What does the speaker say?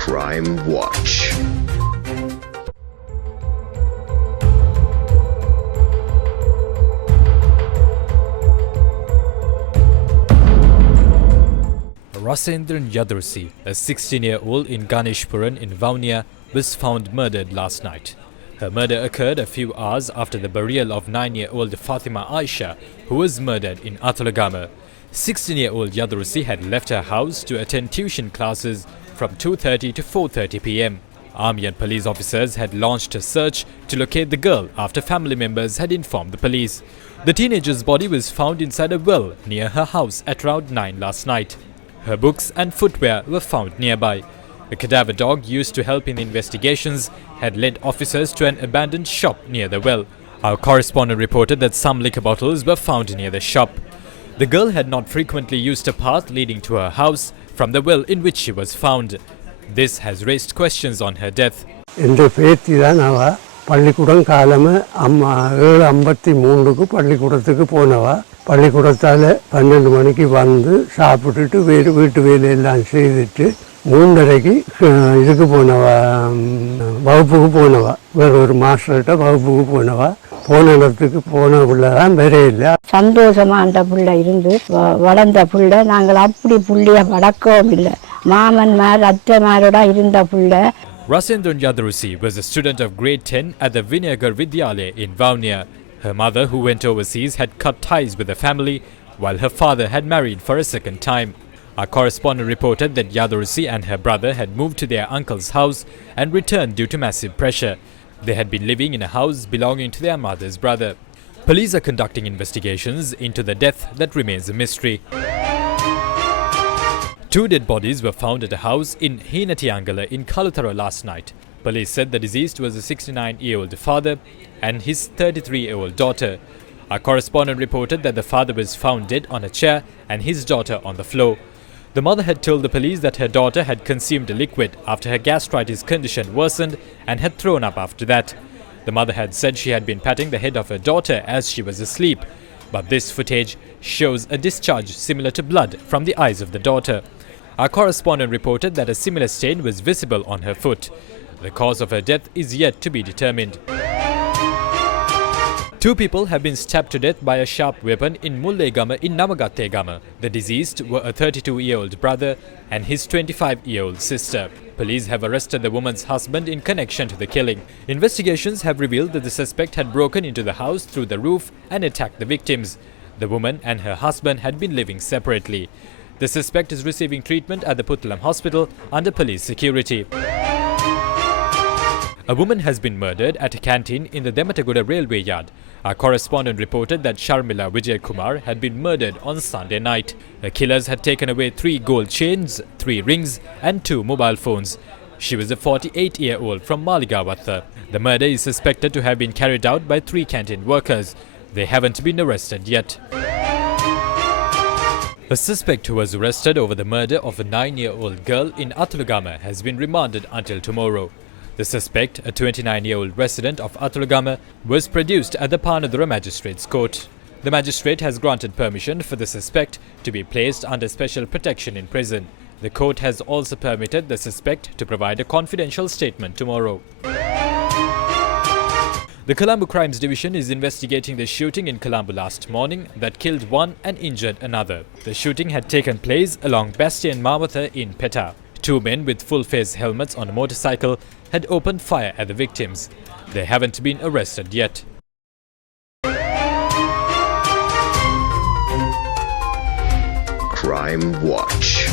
Crime Watch. Rasendran Yadursi, a 16-year-old in Ganeshpuran in Vaunia, was found murdered last night. Her murder occurred a few hours after the burial of 9-year-old Fatima Aisha, who was murdered in Atulagama. 16-year-old Yadursi had left her house to attend tuition classes from 2:30 to 4:30 p.m. Army and police officers had launched a search to locate the girl after family members had informed the police. The teenager's body was found inside a well near her house at around 9 last night. Her books and footwear were found nearby. A cadaver dog used to help in the investigations had led officers to an abandoned shop near the well. Our correspondent reported that some liquor bottles were found near the shop. The girl had not frequently used a path leading to her house from the well in which she was found. This has raised questions on her death. பள்ளிக்கூடம் காலமே 7:53க்கு பள்ளிக்கூடத்துக்கு போனவா. பள்ளிக்கூடத்தால் 12 மணிக்கு வந்து சாப்பிட்டுட்டு வீட்டு வேலையெல்லாம் செய்துட்டு 3:30க்கு இதுக்கு போனவா, வகுப்புக்கு போனவா. வேற ஒரு மாஸ்டர்கிட்ட வகுப்புக்கு போனவா. போன இடத்துக்கு போன பிள்ளை தான் வேறே இல்லை. சந்தோஷமா அந்த பிள்ளை இருந்து வளர்ந்த பிள்ளை. நாங்கள் அப்படி பிள்ளைய வளர்க்கவும் இல்லை. மாமன்மார் அத்தைமாரோட இருந்த பிள்ளை. Rasendran Yadursi was a student of grade 10 at the Vinayagar Vidyalaya in Vaunia. Her mother, who went overseas, had cut ties with the family, while her father had married for a second time. Our correspondent reported that Yadursi and her brother had moved to their uncle's house and returned due to massive pressure. They had been living in a house belonging to their mother's brother. Police are conducting investigations into the death that remains a mystery. 2 dead bodies were found at a house in Hinatiangala in Kalutara last night. Police said the deceased was a 69-year-old father and his 33-year-old daughter. Our correspondent reported that the father was found dead on a chair and his daughter on the floor. The mother had told the police that her daughter had consumed a liquid after her gastritis condition worsened and had thrown up after that. The mother had said she had been patting the head of her daughter as she was asleep, but this footage shows a discharge similar to blood from the eyes of the daughter. Our correspondent reported that a similar stain was visible on her foot. The cause of her death is yet to be determined. 2 people have been stabbed to death by a sharp weapon in Mullegama in Namagategama. The deceased were a 32-year-old brother and his 25-year-old sister. Police have arrested the woman's husband in connection to the killing. Investigations have revealed that the suspect had broken into the house through the roof and attacked the victims. The woman and her husband had been living separately. The suspect is receiving treatment at the Puttalam hospital under police security. A woman has been murdered at a canteen in the Demataguda railway yard. Our correspondent reported that Sharmila Vijay Kumar had been murdered on Sunday night. The killers had taken away 3 gold chains, 3 rings and 2 mobile phones. She was a 48-year-old from Maligawatha. The murder is suspected to have been carried out by 3 canteen workers. They haven't been arrested yet. A suspect who was arrested over the murder of a 9-year-old girl in Atulagama has been remanded until tomorrow. The suspect, a 29-year-old resident of Atulagama, was produced at the Panadura Magistrates Court. The magistrate has granted permission for the suspect to be placed under special protection in prison. The court has also permitted the suspect to provide a confidential statement tomorrow. The Colombo Crimes Division is investigating the shooting in Colombo last morning that killed 1 and injured another. The shooting had taken place along Bastian Marmatha in Peta. 2 men with full-face helmets on a motorcycle had opened fire at the victims. They haven't been arrested yet. Crime Watch.